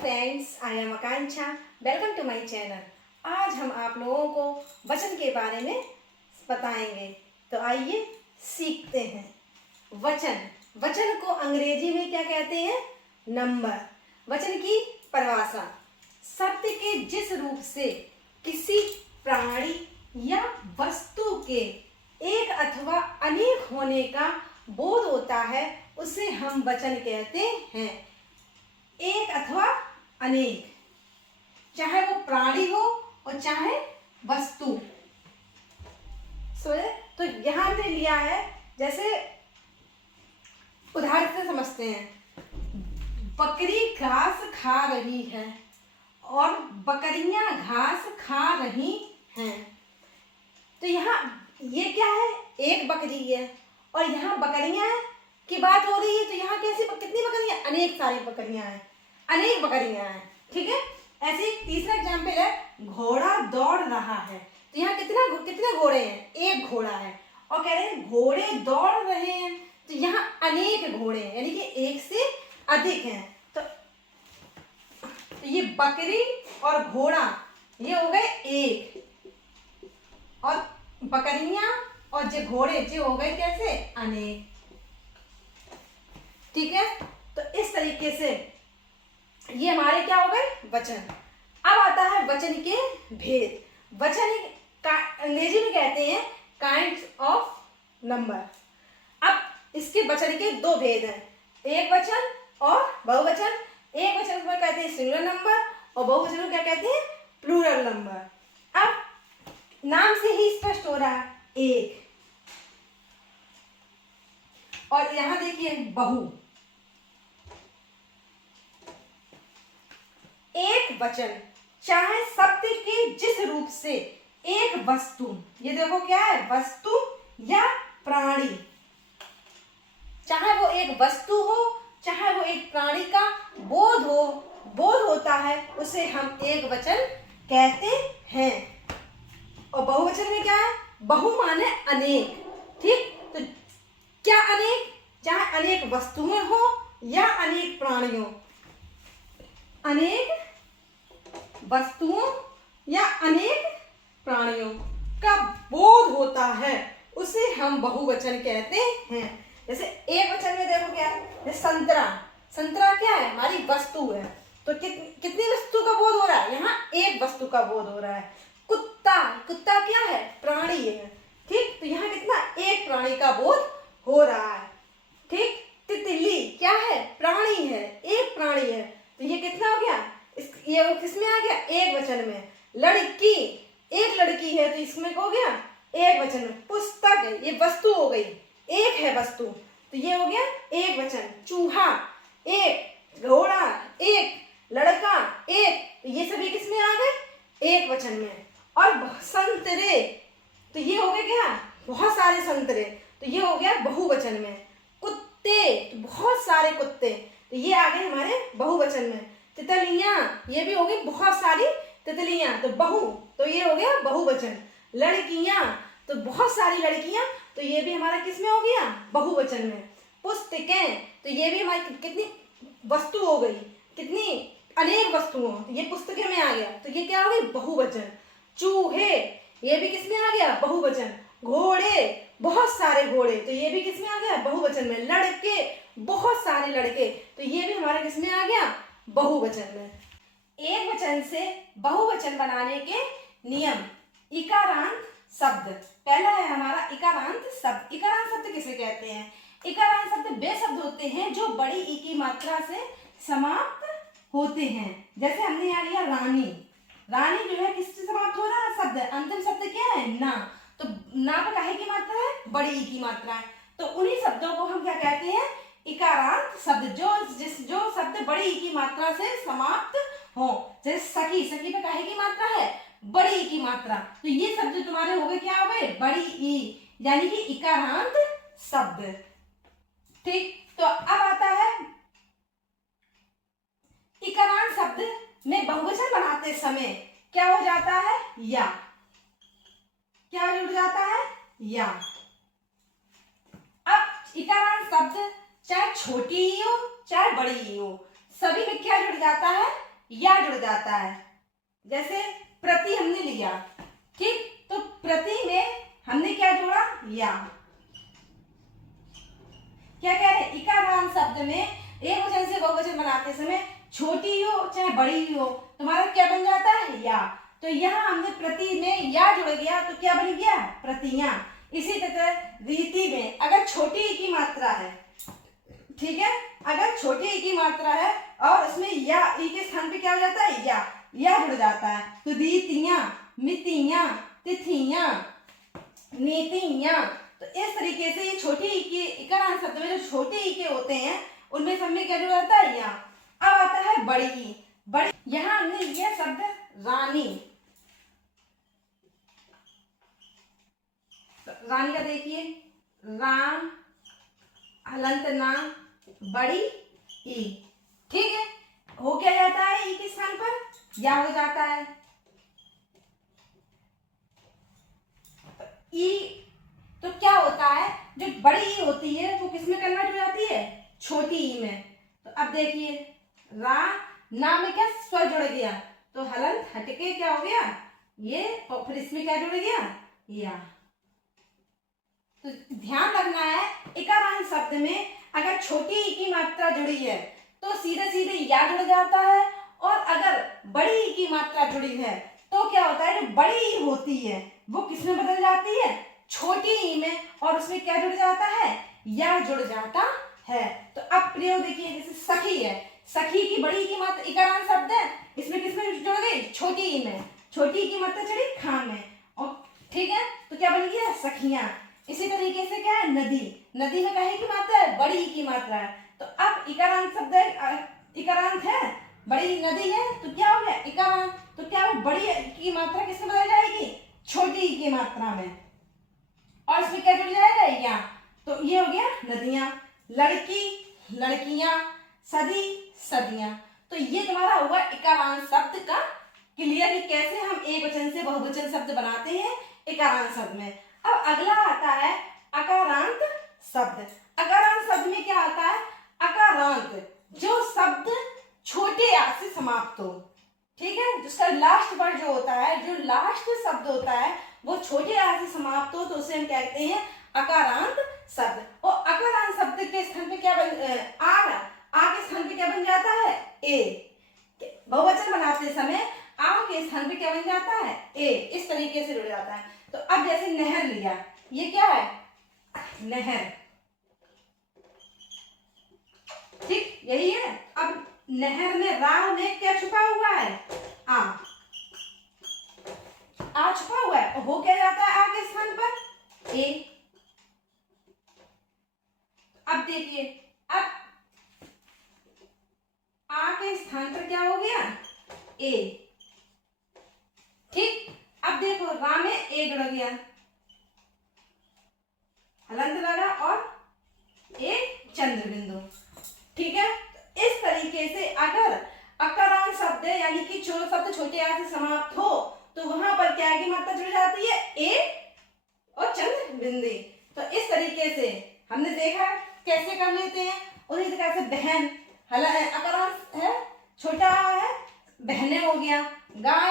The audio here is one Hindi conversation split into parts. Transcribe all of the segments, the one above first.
Friends, I am Akanksha. Welcome to my channel. आज हम आप लोगों को वचन के बारे में बताएंगे, तो आइए सीखते हैं। वचन वचन को अंग्रेजी में क्या कहते हैं? नंबर। वचन की परिभाषा: शब्द के जिस रूप से किसी प्राणी या वस्तु के एक अथवा अनेक होने का बोध होता है, उसे हम वचन कहते हैं। एक अथवा अनेक, चाहे वो प्राणी हो और चाहे वस्तु। तो यहां हमने लिया है, जैसे उदाहरण से समझते हैं। बकरी घास खा रही है और बकरियां घास खा रही हैं। तो यहाँ ये क्या है? एक बकरी है और यहाँ बकरियां की बात हो रही है। तो यहाँ कैसी कितनी बकरियां? अनेक सारी बकरियां हैं, अनेक बकरियां हैं। ठीक है। ऐसे ही तीसरा एग्जाम्पल है, घोड़ा दौड़ रहा है। तो यहाँ कितने घोड़े हैं? एक घोड़ा है। और कह रहे हैं घोड़े दौड़ रहे हैं, तो यहाँ अनेक घोड़े हैं, यानी कि एक से अधिक हैं। तो ये बकरी और घोड़ा ये हो गए एक, और बकरियां और जो घोड़े जो हो गए कैसे? अनेक। ठीक है। तो इस तरीके से ये हमारे क्या हो गए? वचन। अब आता है वचन के भेद। वचन का अंग्रेजी में कहते हैं काइंड्स ऑफ नंबर। अब इसके वचन के दो भेद हैं, एक वचन और बहुवचन। एक वचन को कहते हैं सिंगुलर नंबर और बहुवचन को क्या कहते हैं? Plural number. अब नाम से ही स्पष्ट हो रहा है, एक। और यहां देखिए बहु। एक वचन, चाहे शब्द के जिस रूप से एक वस्तु, ये देखो क्या है? वस्तु या प्राणी। चाहे वो एक वस्तु हो, चाहे वो एक प्राणी का बोध होता है, उसे हम एक वचन कहते हैं। और बहुवचन में क्या है? बहु माने अनेक। ठीक। तो क्या अनेक? चाहे अनेक वस्तुएं हो या अनेक प्राणियों, अनेक वस्तुओं या अनेक प्राणियों का बोध होता है, उसे हम बहुवचन कहते हैं। जैसे एक वचन में देखो क्या है? जैसे संतरा। संतरा क्या है? हमारी वस्तु है। तो कितनी वस्तु का बोध हो रहा है? यहाँ एक वस्तु का बोध हो रहा है। कुत्ता, कुत्ता क्या है? प्राणी है। ठीक। तो यहाँ कितना? एक प्राणी का बोध हो रहा है। ठीक। तितली क्या है? प्राणी है, एक प्राणी है। तो ये कितना हो गया? ये किसमें आ गया? एक वचन में। लड़की, एक लड़की है, तो इसमें हो गया एक वचन में। पुस्तक, ये वस्तु हो गई, एक है वस्तु, तो ये हो गया एक वचन। चूहा एक, घोड़ा एक, लड़का एक, तो ये सभी किसमें आ गए? एक वचन में। और संतरे, तो ये हो गए क्या? बहुत सारे संतरे, तो ये हो गया बहुवचन में। कुत्ते, तो बहुत सारे कुत्ते, तो ये आ गए हमारे बहुवचन में। तितलियां, ये भी हो गई बहुत सारी तितलियां, तो बहु, तो ये हो गया बहुवचन। लड़कियां, तो बहुत सारी लड़कियां, तो ये भी हमारा किस में हो गया? बहुवचन में। पुस्तकें, तो ये भी हमारी कितनी वस्तु हो गई? कितनी? अनेक वस्तुओं, तो ये पुस्तकें में आ गया, तो ये क्या हो गई? बहुवचन। चूहे, ये भी किस में आ गया? बहुवचन। घोड़े, बहुत सारे घोड़े, तो ये भी किस में आ गया? बहुवचन में। लड़के, बहुत सारे लड़के, तो ये भी हमारा किस में आ गया? बहुवचन में। एक वचन से बहुवचन बनाने के नियम। इकारांत शब्द, पहला है हमारा इकारांत शब्द। इकारांत शब्द किसे कहते हैं? इकारांत शब्द वे शब्द होते हैं जो बड़ी ई की मात्रा से समाप्त होते हैं। जैसे हमने यहाँ लिया रानी। रानी जो है किससे समाप्त हो रहा है? शब्द। अंतिम शब्द क्या है? ना। तो ना पर काहे की मात्रा है? बड़ी ई की मात्रा है। तो उन्हीं शब्दों को हम क्या कहते हैं? इकारांत शब्द। जो शब्द बड़ी ई की मात्रा से समाप्त हो। जैसे सखी, सखी पे काहे की मात्रा है? बड़ी ई की मात्रा। तो ये शब्द तुम्हारे हो गए, क्या हो गए? बड़ी ई, यानी कि इकारांत शब्द। ठीक। तो अब आता है इकारांत शब्द में बहुवचन बनाते समय क्या हो जाता है? या। क्या जुड़ जाता है? या। अब इकारांत शब्द चाहे छोटी ही हो चाहे बड़ी ही हो, सभी में क्या जुड़ जाता है? या जुड़ जाता है। जैसे प्रति हमने लिया, ठीक, तो प्रति में हमने क्या जोड़ा, या। क्या कह रहे हैं, इकारांत शब्द में एक वचन से बहुवचन बनाते समय छोटी हो चाहे बड़ी हो, तुम्हारा क्या बन जाता है, या। तो यहाँ हमने प्रति में या जुड़ गया तो क्या बन गया, प्रतियां। इसी तरह रीति में अगर छोटी ई की मात्रा है, ठीक है, अगर छोटी ई की मात्रा है और उसमें या, ई के स्थान पे क्या हो जाता है, या जुड़ जाता है। तो रीतियां, मितियां, तिथियां, नीतियां। तो इस तरीके से ये छोटी ई के इकारांत शब्द में जो छोटे ई के होते हैं उनमें सब में क्या जुड़ जाता है, या। अब आता है बड़ी ई। बड़ी, यहां हमने लिया शब्द रानी। रानी का देखिए, राम, हलंत ना, बड़ी ई, ठीक है। हो क्या जाता है, ई के स्थान पर या हो जाता है। ई तो क्या होता है, जो बड़ी ई होती है वो किसमें कन्वर्ट हो जाती है, छोटी ई में। तो अब देखिए, रा ना में क्या स्वर जुड़ गया, तो हलंत हटके क्या हो गया, ये, और फिर इसमें क्या जुड़ गया, या। तो ध्यान रखना है, इकारांत शब्द में अगर छोटी ई की मात्रा जुड़ी है तो सीधे सीधे या जुड़ जाता है, और अगर बड़ी ई की मात्रा जुड़ी है तो क्या होता है, जो बड़ी ई होती है वो किसमें बदल जाती है, छोटी ई में, और उसमें क्या जुड़ जाता है, या जुड़ जाता है। तो अब प्रयोग देखिए, जैसे सखी है, सखी की बड़ी की मात्रा इकारांत शब्द है, इसमें किसमें जुड़ गई, छोटी ई में, छोटी ई की मात्रा चढ़ी खा में, और ठीक है, तो क्या बन गया, सखियां। इसी तरीके से क्या है, नदी, नदी में काहे की मात्रा है, बड़ी ई की मात्रा है। तो अब इकारांत शब्द इकारांत है, बड़ी नदी है, तो क्या हो गया, इकारांत। तो क्या है, बड़ी की मात्रा किसमें बदल जाएगी, छोटी ई की मात्रा में, और इसमें क्या जुड़ जाएगा, या। तो ये हो गया नदियां, लड़की, लड़कियां, सदी, सदियां। तो ये तुम्हारा हुआ इकारांत शब्द का क्लियर कि कैसे हम एक वचन से बहुवचन शब्द बनाते हैं इकारांत शब्द में। अब अगला आता है अकारांत शब्द। अकारांत शब्द में क्या आता है, अकारांत जो शब्द छोटे आ से समाप्त हो, ठीक है, जिसका लास्ट वर्ड जो होता है, जो लास्ट शब्द होता है वो छोटे आ से समाप्त हो, तो उसे हम कहते हैं अकारांत शब्द। और अकारांत शब्द के स्थान पे क्या आ के स्थान पे क्या बन जाता है, ए। बहुवचन बनाते समय आ के स्थान पे क्या बन जाता है, ए। इस तरीके से जुड़ जाता है। तो अब जैसे नहर लिया, ये क्या है, नहर, ठीक, यही है। अब नहर में राह में क्या छुपा हुआ है, आ छुपा हुआ है, और हो क्या जाता है आ के स्थान पर, ए। अब देखिए, अब आ के स्थान पर क्या हो गया, ए, ठीक। अब देखो, रा में ए जुड़ गया, हलंत लगा और ए चंद्र बिंदु, ठीक है। तो इस तरीके से अगर अकारांत शब्द यानी कि जो शब्द छोटे आ से समाप्त हो तो वहां पर क्या की मात्रा जुड़ जाती है, ए और चंद्र बिंदु। तो इस तरीके से हमने देखा कैसे कर लेते हैं। उसी तरह से बहन, अकारांत है, छोटा है, बहने हो गया। गाय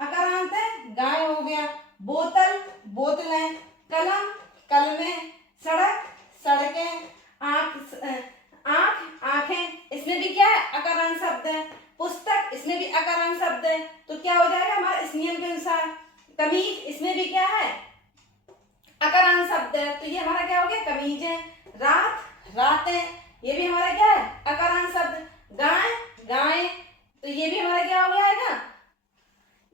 अकारांत है, गाय हो गया। बोतल, बोतलें। कलम, कलमें। सड़क, सड़कें। आंख, आंखें, इसमें भी क्या है, अकारांत शब्द है। पुस्तक, इसमें भी अकारांत शब्द है। तो क्या हो जाएगा हमारा इस नियम के अनुसार। कमीज, इसमें भी क्या है, अकारांत शब्द है, तो ये हमारा क्या हो गया, कमीज है। रात, रातें, ये भी हमारा क्या है, अकारांत शब्द। गाय, गाय, तो ये भी हमारा क्या हो जाएगा,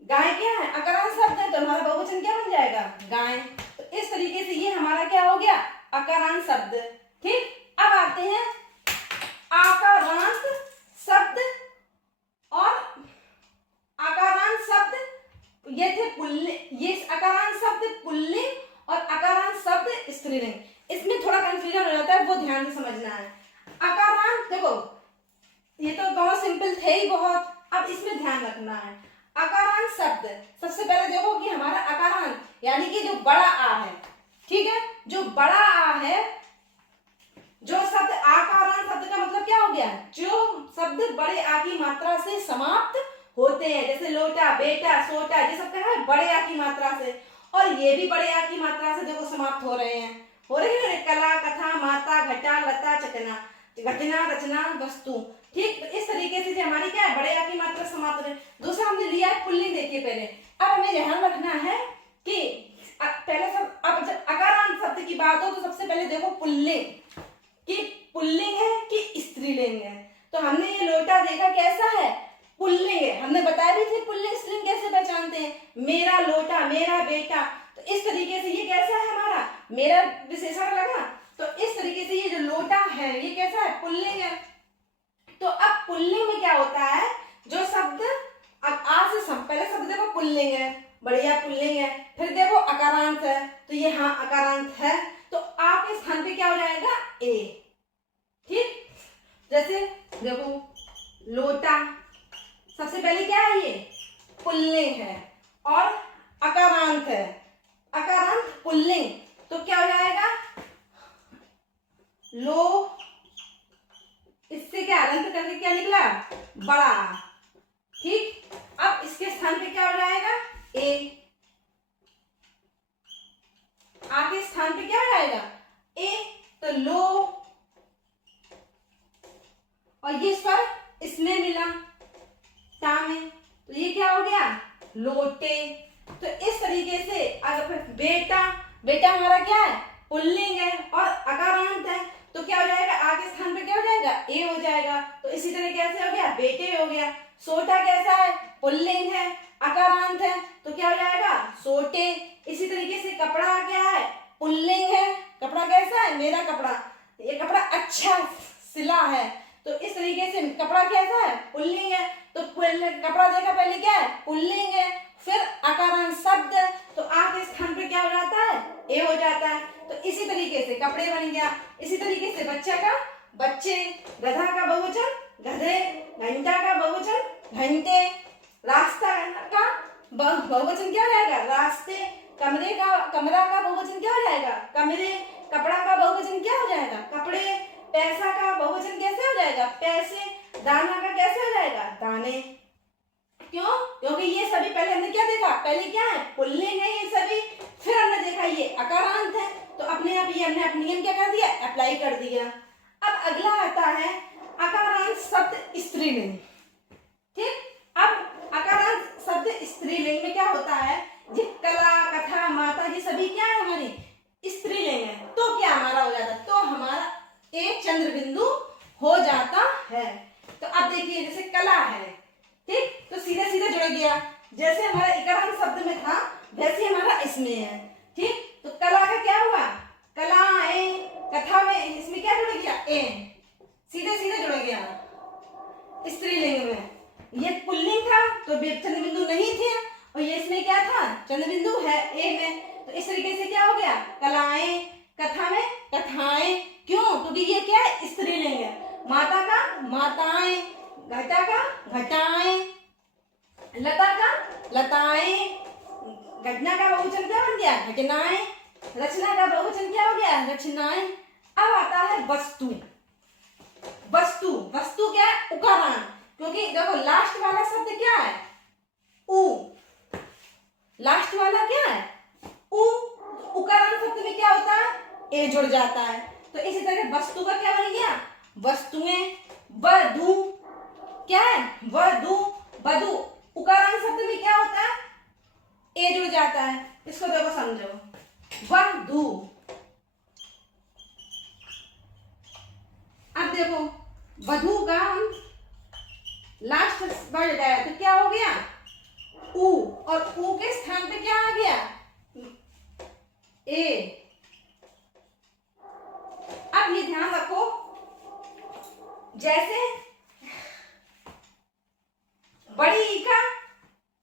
गाय क्या है, अकारांत शब्द है, तो हमारा बहुवचन क्या बन जाएगा, गाय। तो इस तरीके से ये हमारा क्या हो गया, अकारांत शब्द, ठीक। अब आते हैं आकारांत शब्द और आकारांत शब्द, ये थे पुल्लिंग, ये अकारांत शब्द पुल्लिंग और अकारांत शब्द स्त्रीलिंग। इसमें थोड़ा कंफ्यूजन हो जाता है, वो ध्यान से समझना है। अकारांत, देखो ये तो दोनों सिंपल थे ही बहुत, अब इसमें ध्यान रखना है। अकारांत शब्द, सबसे पहले देखो कि हमारा अकारांत यानी कि जो बड़ा आ है, ठीक है, जो बड़ा आ है, जो शब्द आकारांत शब्द का मतलब क्या हो गया, जो शब्द बड़े आ की मात्रा से समाप्त होते हैं, जैसे लोटा, बेटा, सोटा, ये सब क्या है बड़े आ की मात्रा से, और ये भी बड़े आ की मात्रा से देखो समाप्त हो रहे हैं, हो रही है कला, कथा, माता, घटा, लता, चकना, घटना, रचना, वस्तु। ठीक, तो इस तरीके से हमारी क्या है बड़े आ की मात्रा समाप्त हो रही है। दूसरा हमने लिया है पुल्लिंग, देखिए पहले। अब हमें ध्यान रखना है कि पहले सब, अब जब अकारांत शब्द की बात हो तो सबसे पहले देखो पुल्लिंग, कि पुल्लिंग है कि स्त्रीलिंग है। तो हमने ये लोटा देखा कैसा है, पुल्लिंग है। हमने बताया भी थे पुल्लिंग स्त्रीलिंग कैसे पहचानते हैं, मेरा लोटा, मेरा बेटा। तो इस तरीके से ये कैसा है हमारा, मेरा विशेषण लगा, तो इस तरीके से ये जो लोटा है ये कैसा है, पुल्लिंग है। तो अब पुल्लिंग में क्या होता है, जो शब्द अब आ से पहले शब्द देखो पुल्लिंग है, बढ़िया पुल्लिंग है, फिर देखो अकारांत है, तो ये हाँ अकारांत है, तो आ के स्थान पे क्या हो जाएगा, ए। ठीक, जैसे देखो लोटा, सबसे पहले क्या है ये पुल्लिंग है और अकारांत है, अकारांत पुल्लिंग, तो क्या हो जाएगा लो, इससे क्या अलंत करके क्या निकला, बड़ा। ठीक, अब इसके स्थान पे क्या हो जाएगा, ए, आगे स्थान पे क्या हो जाएगा, ए, तो लो, और ये स्वर इसमें मिला ता में, तो ये क्या हो गया, लोटे। तो इस तरीके से अगर फिर बेटा, बेटा हमारा क्या है, पुल्लिंग है और अकारांत है, तो क्या हो जाएगा, आगे स्थान पे क्या हो जाएगा, ए हो जाएगा। तो इसी तरह कैसे हो गया, बेटे हो गया। सोटा कैसा है, पुल्लिंग है, अकारांत है, तो क्या हो जाएगा, सोटे। इसी तरीके से कपड़ा क्या है, पुल्लिंग है, कपड़ा कैसा है, मेरा कपड़ा, ये कपड़ा अच्छा सिला है, तो इस तरीके से कपड़ा कैसा है, पुल्लिंग है। तो कपड़ा देखा पहले क्या है, पुल्लिंग है, फिर अकारांत शब्द, तो आ के स्थान पे क्या हो जाता है, ए हो जाता है। तो इसी तरीके से कपड़े बन गया। इसी तरीके से बच्चा का बच्चे, गधा का बहुवचन गधे, घंटा का बहुवचन घंटे, रास्ता का बहुवचन क्या हो जाएगा, रास्ते, कमरे का, कमरा का बहुवचन क्या हो जाएगा, कमरे, कपड़ा का बहुवचन क्या हो जाएगा, कपड़े, पैसा का बहुवचन कैसे हो जाएगा, पैसे, दाना का कैसे हो जाएगा, दाने। क्यों, क्योंकि ये सभी पहले हमने क्या देखा, पहले क्या है, पुल्लिंग है ये सभी, फिर हमने देखा ये अकारांत है, तो अपने आप ये हमने अपना नियम क्या कर दिया, अप्लाई कर दिया। अब अगला आता है अकारांत शब्द स्त्रीलिंग। ठीक, अब अकारांत शब्द स्त्रीलिंग में क्या होता है, ये कला, कथा, माता, ये सभी क्या है हमारी स्त्रीलिंग है, तो क्या हमारा हो जाता है, तो हमारा एक चंद्र बिंदु हो जाता है। तो अब देखिए जैसे कला है, ठीक, तो सीधा सीधा जुड़ गया, जैसे हमारा इकारांत शब्द में था वैसे हमारा इसमें है। ठीक, तो कला का क्या हुआ, कलाएं, कथा में इसमें क्या जुड़ गया, ए, सीधे सीधे जुड़ गया। स्त्रीलिंग में ये पुल्लिंग था तो चंद्र बिंदु नहीं थे, और ये इसमें क्या था, चंद्र बिंदु है ए में, तो इस तरीके से क्या हो गया, कलाएं, कथा में कथाएं। क्यों, क्योंकि ये क्या है, स्त्रीलिंग है। माता का माताएं, घटा का घटाएं, लता का लताएं, घटना का बहुवचन क्या बन गया, घटनाएं, रचना का बहुवचन क्या हो गया, रचनाएं। अब आता है वस्तु। वस्तु, वस्तु क्या है, उकारांत, क्योंकि देखो लास्ट वाला शब्द क्या है, उ, लास्ट वाला क्या है, उ, उकारांत शब्द में क्या होता है, ए जुड़ जाता है। तो इसी तरह वस्तु का क्या बन गया, वस्तुएं, वधु, क्या है, वधु, वधु, उकारांत शब्द में क्या होता है, ए जुड़ जाता है। इसको देखो समझो, वधु। अब देखो वधु का हम लास्ट बढ़ जाए तो क्या हो गया, उ, और उ के स्थान पे क्या आ गया, ए। अब ये ध्यान रखो, जैसे बड़ी ई का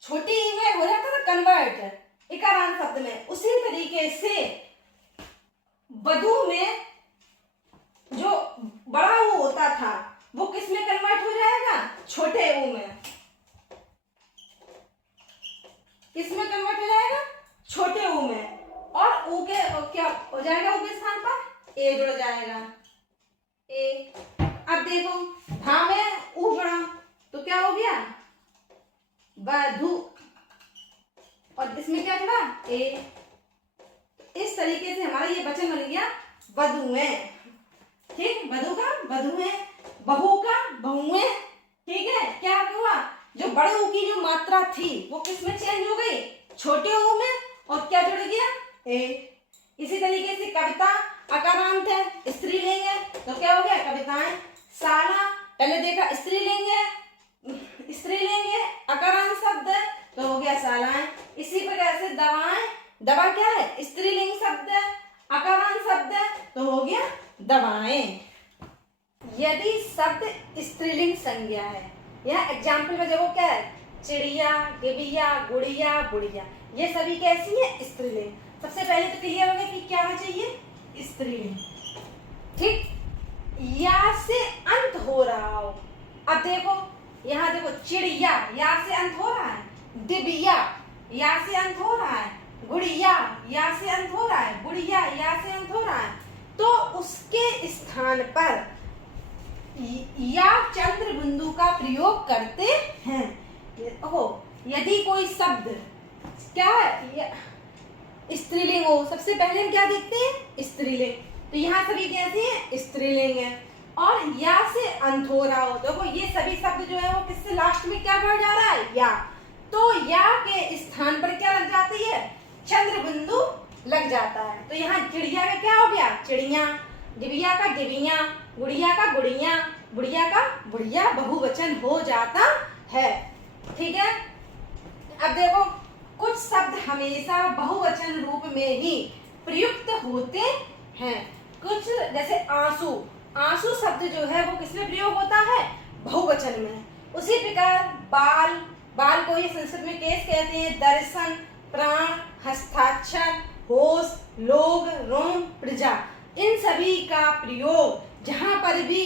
छोटी ई में हो जाता था कन्वर्ट इकारांत शब्द में, उसी तरीके से वधु में जो बड़ा ऊ होता था वो किस में कन्वर्ट हो जाएगा, छोटे ऊ में। किस में कन्वर्ट हो जाएगा, छोटे ऊ में, और ऊ के क्या हो जाएगा, ऊ के स्थान पर ए जुड़ जाएगा, ए। अब देखो भा में ऊ जुड़ा तो क्या हो गया, वधु, और इसमें क्या जुड़ा, ए। इस तरीके से हमारा ये वचन बन गया वधुएं। ठीक, वधु का वधुएं, बहू का बहुएं। ठीक है, क्या हुआ, जो बड़े ऊ की जो मात्रा थी वो किस में चेंज हो गई, छोटे ऊ में, और क्या जुड़ गया, ए। इसी तरीके से कविता अकारांत है, स्त्रीलिंग है, तो क्या हो गया, कविताएं। साला पहले देखा स्त्रीलिंग है, स्त्रीलिंग है, अकारांत शब्द है, तो हो गया सालाएं। इसी प्रकार से दवाएं, दवा क्या है, स्त्रीलिंग शब्द है, अकारांत शब्द है, तो हो गया दवाएं। यदि शब्द स्त्रीलिंग संज्ञा है, यह एग्जाम्पल में देखो क्या है, चिड़िया, गिबिया, गुड़िया, बुढ़िया, ये सभी कैसी है, स्त्रीलिंग। सबसे पहले तो क्लियर हो गया कि क्या होना चाहिए, स्त्रीलिंग। ठीक, या से अंत हो रहा हो। अब देखो यहाँ देखो, चिड़िया या से अंत हो रहा है, डिबिया या से अंत हो रहा है, गुड़िया या से अंत हो रहा है, बुढ़िया या से अंत हो रहा है, तो उसके स्थान पर या चंद्र बिंदु का प्रयोग करते हैं। हो, यदि कोई शब्द क्या है, स्त्रीलिंग हो, सबसे पहले हम क्या देखते हैं, स्त्रीलिंग, तो यहाँ सभी कैसे हैं, स्त्रीलिंग है। और या से अंत हो रहा हो, देखो ये सभी शब्द जो है वो किससे लास्ट में क्या बढ़ जा रहा है, या, तो या के स्थान पर क्या लग जाती है, चंद्र बिंदु लग जाता है। तो यहाँ चिड़िया का क्या हो गया, चिड़िया, डिबिया का डिबिया, गुड़िया का गुड़िया, बुढ़िया का बुढ़िया, बहुवचन हो जाता है। ठीक है, अब देखो कुछ शब्द हमेशा बहुवचन रूप में ही प्रयुक्त होते हैं। कुछ जैसे आंसू, आंसू शब्द जो है वो किसमें प्रयोग होता है, बहुवचन में। उसी प्रकार बाल, बाल को ही संस्कृत में केस कहते हैं, दर्शन, प्राण, हस्ताक्षर, होश, लोग, रोम, प्रजा, इन सभी का प्रयोग जहां पर भी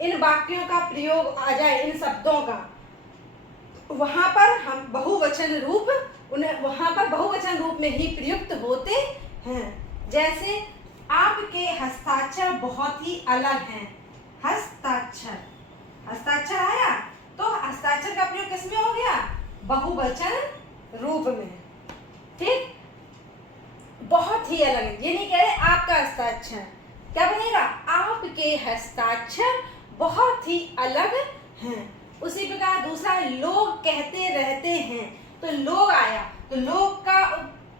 इन वाक्यों का प्रयोग आ जाए, इन शब्दों का, वहां पर हम बहुवचन रूप, उन्हें वहां पर बहुवचन रूप में ही प्रयुक्त होते हैं। जैसे आपके हस्ताक्षर बहुत ही अलग हैं, हस्ताक्षर, हस्ताक्षर आया, तो हस्ताक्षर का प्रयोग किसमें हो गया, बहुवचन रूप में। ठीक, बहुत ही अलग है, ये नहीं कह रहे आपका हस्ताक्षर, क्या बनेगा, आपके हस्ताक्षर बहुत ही अलग हैं। उसी प्रकार दूसरा, लोग कहते रहते हैं, तो लोग आया, तो लोग का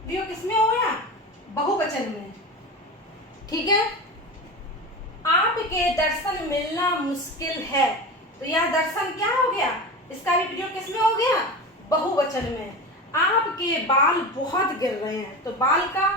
प्रयोग किसमें हो गया, बहुवचन में। ठीक है, आपके दर्शन मिलना मुश्किल है, तो यह दर्शन क्या हो गया, इसका भी प्रयोग किसमें हो गया, बहुवचन में। आपके बाल बहुत गिर रहे हैं, तो बाल का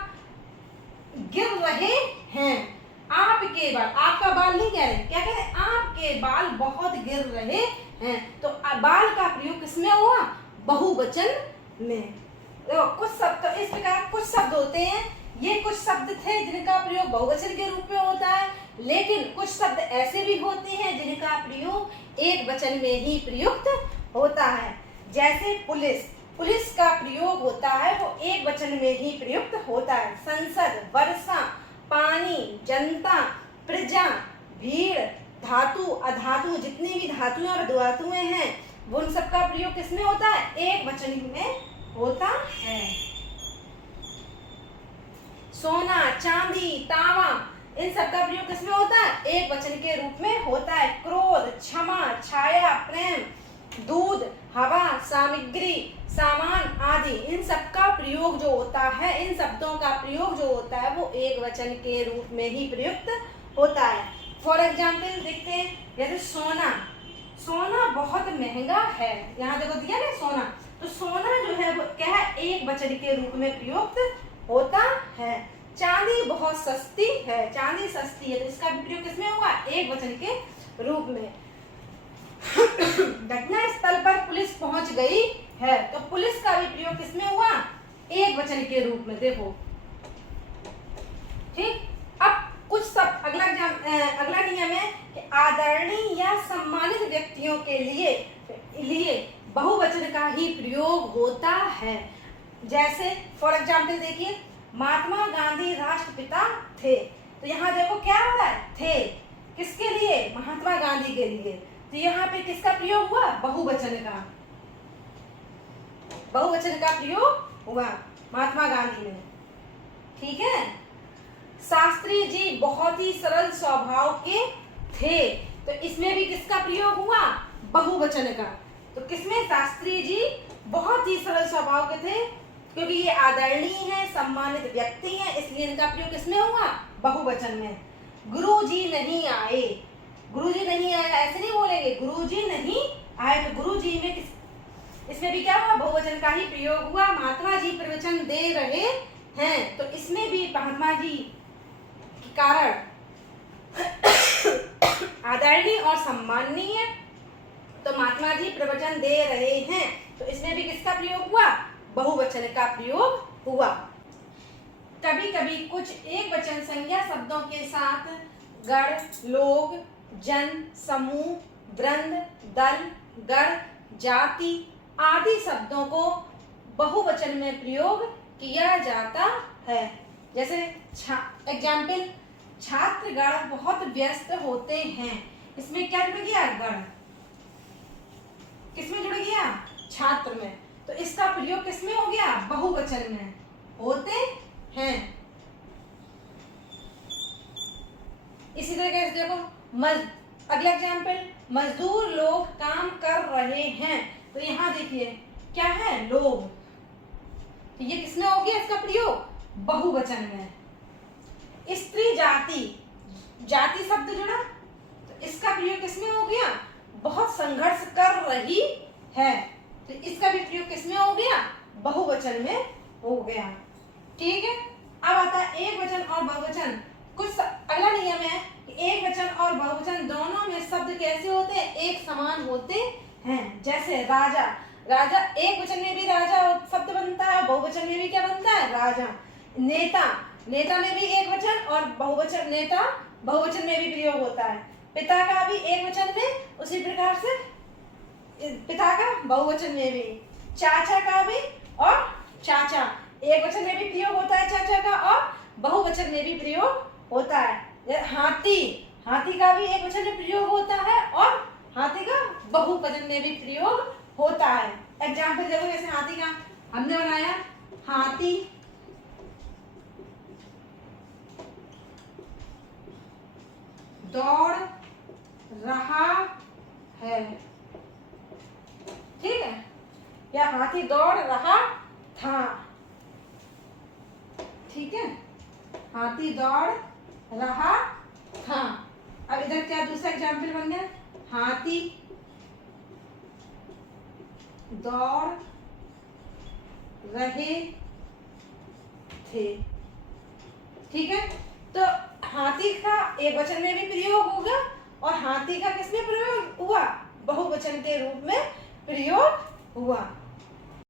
गिर रहे हैं, आपके बाल, आपका बाल नहीं कह रहे, क्या कह रहे, आपके बाल बहुत गिर रहे हैं, तो बाल का प्रयोग किसमें हुआ, बहुवचन में। देखो कुछ शब्द, इस प्रकार कुछ शब्द होते हैं, ये कुछ शब्द थे जिनका प्रयोग बहुवचन के रूप में होता है, लेकिन कुछ शब्द ऐसे भी होते हैं जिनका प्रयोग एक वचन में ही प्रयुक्त होता है। जैसे पुलिस, पुलिस का प्रयोग होता है वो एक वचन में ही प्रयुक्त होता है। संसद, वर्षा, पानी, जनता, प्रजा, भीड़, धातु, अधातु, जितनी भी धातुएं और धातुएं हैं वो उन सब का प्रयोग किसमें होता है, एक वचन में होता है। सोना, चांदी, तांबा, इन सब का प्रयोग किसमें होता है, एक वचन के रूप में होता है। क्रोध, क्षमा, छाया, प्रेम, दूध, हवा, सामग्री, सामान आदि, इन सब का प्रयोग जो होता है, इन शब्दों का प्रयोग जो होता है वो एक वचन के रूप में ही प्रयुक्त होता है। फॉर एग्जाम्पल देखते हैं, जैसे सोना, सोना बहुत महंगा है, यहाँ देखो दिया ना सोना, तो सोना जो है वो क्या है, एक वचन के रूप में प्रयुक्त होता है। चांदी बहुत सस्ती है, चांदी सस्ती है, तो इसका भी प्रयोग किसमें होगा, एक वचन के रूप में। घटना स्थल पर पुलिस पहुंच गई है, तो पुलिस का भी प्रयोग किसमें हुआ, एक वचन के रूप में। देखो ठीक, अब कुछ सब अगला नियम है कि आदरणीय या सम्मानित व्यक्तियों के लिए बहुवचन का ही प्रयोग होता है। जैसे फॉर एग्जाम्पल देखिए, महात्मा गांधी राष्ट्रपिता थे, तो यहाँ देखो क्या हो रहा है, थे, किसके लिए, महात्मा गांधी के लिए, तो यहाँ पे किसका प्रयोग हुआ, बहुवचन का। बहुवचन का प्रयोग हुआ महात्मा गांधी ने। ठीक है। शास्त्री जी बहुत ही सरल स्वभाव के थे, तो इसमें भी किसका प्रयोग हुआ? बहुवचन का। तो किसमें? शास्त्री जी बहुत ही सरल स्वभाव के थे, क्योंकि ये आदरणीय हैं, सम्मानित व्यक्ति हैं, इसलिए इनका प्रयोग किसमें हुआ? बहुवचन में। गुरुजी नहीं आए, गुरुजी नहीं आए ऐसे नहीं बोलेंगे, गुरुजी नहीं आए। तो गुरुजी में किस, इसमें भी क्या हुआ? बहुवचन का ही प्रयोग हुआ। महात्मा जी प्रवचन दे रहे हैं, तो इसमें भी महात्मा जी के कारण आदरणीय और सम्माननीय, तो महात्मा जी प्रवचन दे रहे हैं, तो इसमें भी किसका प्रयोग हुआ? बहुवचन का प्रयोग हुआ। कभी कभी कुछ एक वचन संज्ञा शब्दों के साथ गण, लोग, जन, समूह, वृंद, दल, गण, जाति आदि शब्दों को बहुवचन में प्रयोग किया जाता है। जैसे एग्जाम्पल, छात्रगण बहुत व्यस्त होते हैं, इसमें क्या जुड़ गया? गण। किसमें जुड़ गया? छात्र में। तो इसका प्रयोग किसमें हो गया? बहुवचन में। होते हैं। इसी तरीके से देखो अगला एग्जाम्पल, मजदूर लोग काम कर रहे हैं, तो यहाँ देखिए क्या है? लोग। तो ये किसमें हो गया इसका प्रयोग? बहुवचन में। स्त्री जाति, जाति शब्द जुड़ा, तो इसका प्रयोग किसमें हो गया? बहुत संघर्ष कर रही है, तो इसका भी प्रयोग किसमें हो गया? बहुवचन में हो गया। ठीक है। अब आता है एक वचन और बहुवचन। कुछ अगला नियम है कि एक वचन और बहुवचन दोनों में शब्द कैसे होते हैं? एक समान होते हैं। जैसे राजा, राजा एक वचन में भी राजा शब्द बनता है, बहुवचन में भी क्या बनता है? राजा। नेता, नेता में भी एक वचन और बहुवचन, नेता बहुवचन में भी प्रयोग होता है। पिता का भी एक वचन में, उसी प्रकार से पिता का बहुवचन में भी। चाचा का भी, और चाचा एक वचन में भी प्रयोग होता है चाचा का, और बहुवचन में भी प्रयोग होता है। हाथी, हाथी का भी एक वचन में प्रयोग होता है और हाथी का बहुवचन में भी प्रयोग होता है। एग्जाम्पल देखो, जैसे हाथी का हमने बनाया, हाथी दौड़ रहा है। ठीक है। या हाथी दौड़ रहा था। ठीक है। हाथी दौड़ रहा था। अब इधर क्या दूसरा एग्जाम्पल बन गया? हाथी दौड़ रहे थे। ठीक है। तो हाथी का एक वचन में भी प्रयोग होगा और हाथी का किसमें प्रयोग हुआ? बहुवचन के रूप में प्रयोग हुआ।